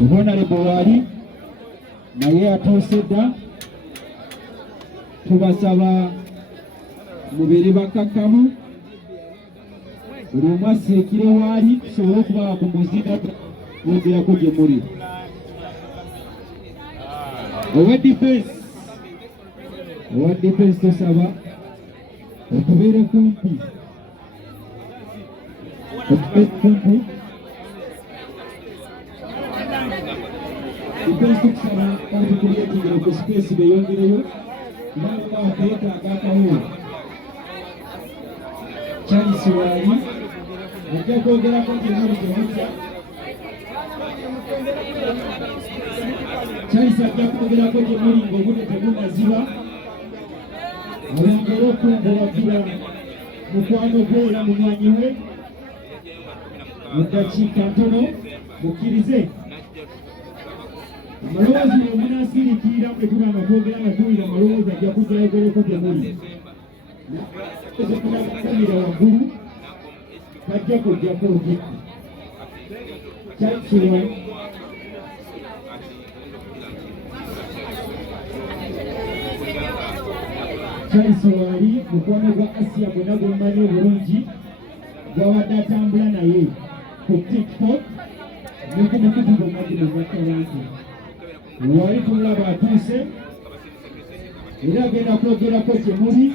Honorable wali naye atuuse dda tubasaba mubere bakakamu buli omu asiikire waali tusobole okubawa ku muzinga wongerako gye muli. Owa defense tusaba okubeera kumpi defense tukusaba katukulya ekigero ku space beyongereyo kubanga akeetaaga akawo. Charles waali ajja kwogerako gye muli gyemutya. Charles ajja kwogerako gye muli ng'obudde tebunaziba alongere okungulagira mukwano gwe era munywanyi we mu ddakiika ntono mukkirize. Amalowoozi omunaasiriikirira mwe tuba nga twogera nga tuwulira amalowoozi ajja kujja ayogereko gye muli. Kumira waggulu kajja kujjako ogekki kyakirwa Charles waali mukwano gwa Asia gwonna gwemumanyi obulungi gwabadde atambula naye ku TikTok ne ku mikutu gonna gino gwattabantu waali tumulaba atuuse era agenda kwogerako gye muli.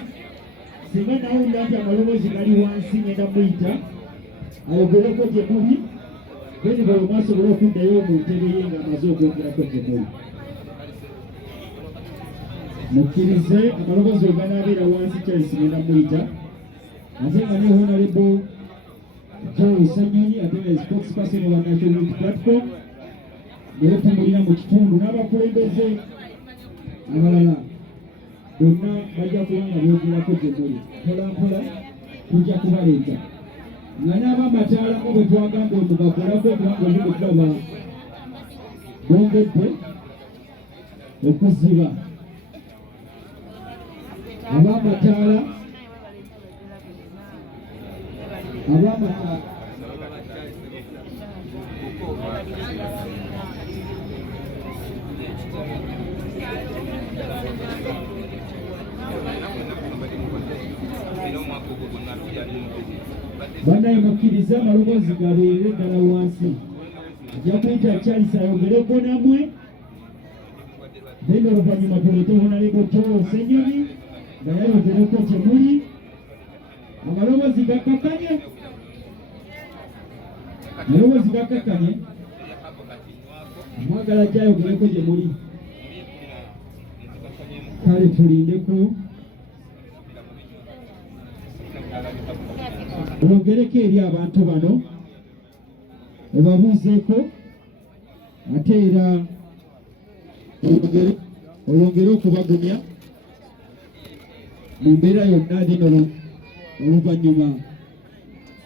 Singa nawulira nti amaloboozi gali wansi ngenda muyita ayogereko gye muli beni bwe mwasobola okuddayo mu ntebe ye nga amaze okwogerako gye muli. Mukkirize amaloboozi oganaabeera wansi Charles ngenda muyita ate nga ne Honorable Joe Sanyonyi ate nga spokesperson wa National Youth Platform naye tumulina mu kitundu n'abakulembeze abalala bonna bajja kuba nga boogerako gye muli. Mpolampola tujja kubaleeta nga n'abamataala mu bwe twagamba omugakolako kubanga oli mutulaba bongedde okuziba abamataala bannaye mukkirize amaloboozi gabeere ddala wansi. Ajja kuyita Charles ayogereko namwe then oluvannyuma tuleete Honorable Joe Sanyonyi nga yayogereko gye muli. Amaloboozi gakkakanye mwagala gyayogereko gye muli. Kale tulindeko olwogereko eri abantu bano obabuuzeeko ate era olwongere okubagumya mu mbeera yonna dino oluvannyuma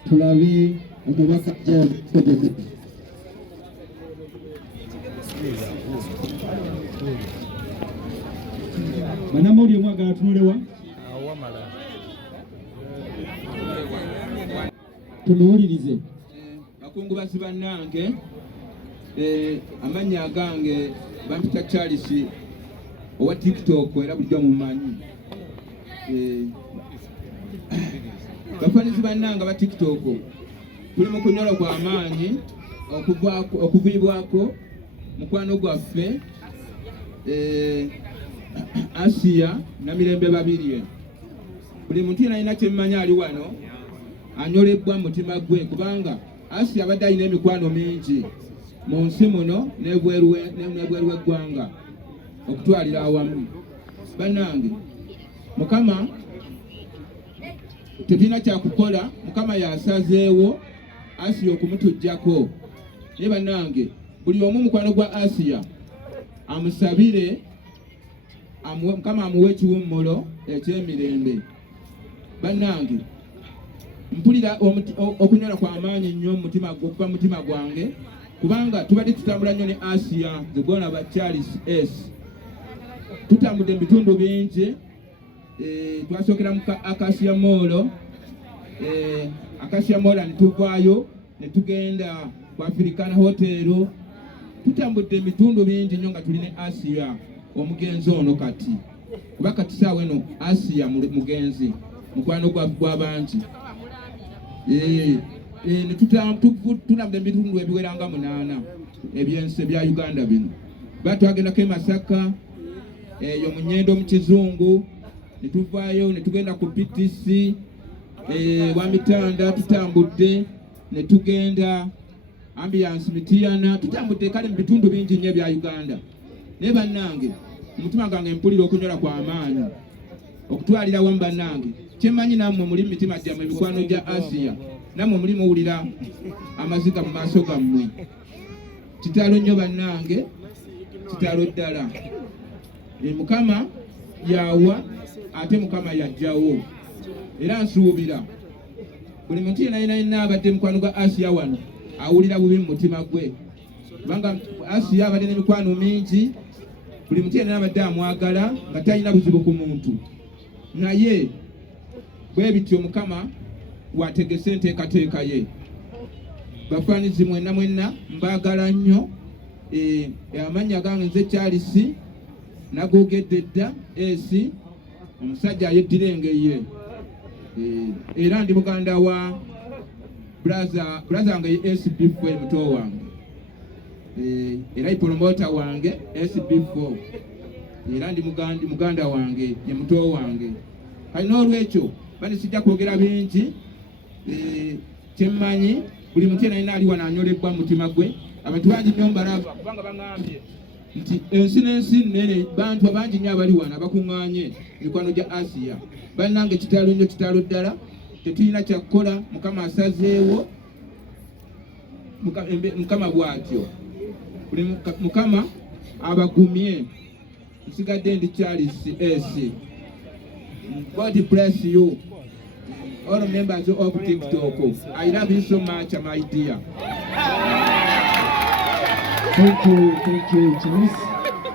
tulabe omubaka gyayogereko. Bannamawulire mwagala tunulewa tunuwulirize. Bakungubazi bannange amannya agange bampita Charles owa TikTok era bulijjo mumanyi. Bafanizi bannange ba TikTok tuli mu kunyolo kwa maanyi okuviibwako mukwano gwaffe Asia na Mirembe babiri. Buli muntu yenna alina kyemmanya ali wano anyolebbwa mutima gwe kubanga Asia abadde alina emikwano mingi mu nsi muno n'ebweru w'eggwanga okutwalira awamu. Bannange Mukama tetulina kyakukola, Mukama yasazeewo Asia okumutujjako. Naye bannange buli omu mukwano gwa Asia amusabire Mukama amuwe ekiwummulo eky'emirembe. Bannange mpulira okunyola kwa maanyi nnyo okuva mu mutima gwange kubanga tubadde tutambula nnyo ne Asia the gonna ba Charles S. Tutambudde mu bitundu bingi twasookera mu Acacia Mall ne tuvaayo ne tugenda ku African Hotel tutambudde ebitundu bingi nnyo nga tuli ne Asia omugenzi ono kati kuba kati saawa eno Asia mugenzi mukwano gw'abangi tulambudde ebitundu ebiweranga 8 ebyensi ebya Uganda bino batwagendako e Masaka eyo mu Nyendo mu Kizungu ne tuvaayo ne tugenda ku PTC Wamitanda tutambudde ne tugenda Ambiance Mitiyana tutambudde kale mu bitundu bingi nnyo ebya Uganda naye bannange omutima gwange mpulira okunyola kwa amaanyi okutwalira wamu bannange kyemmanyi nammwe muli mu mitima gyammwe mikwano gya Asia nammwe muli muwulira amaziga mu maaso gammwe kitalo nnyo bannange kitalo ddala Mukama yawa ate Mukama yajjawo era nsuubira buli muntu yenna abadde mukwano gwa Asia wano awulira bubi mu mutima gwe kubanga Asia abadde n'emikwano mingi buli muntu yenna abadde amwagala nga talina buzibu ku muntu naye bwe bityo Mukama wategese enteekateeka ye bafaanizi mwenna mbaagala nnyo amannya gange nze Charles nagogedde dda esi omusajja ayeddira engeye era ndi muganda wa brother wange SB4 muto wange era ipromota wange SB4 era ndi muganda wange ye muto wange kali n'olwekyo bani sijja kwogera bingi kyemmanyi buli muntu yenna ali wano anyolebwa mutima gwe abantu bangi nnyo mbalaba kubanga baŋŋambye nti ensi n'ensi nnene bantu abangi nnyo abali wano abakuŋŋaanye mikwano gya Asia bannange kitalo nnyo kitalo ddala tetulina kyakukola Mukama asazeewo Mukama bw'atyo buli Mukama abagumye nsigadde ndi Charles S. God bless you all members of TikTok. I love you so much, my dear. Thank you, Charles.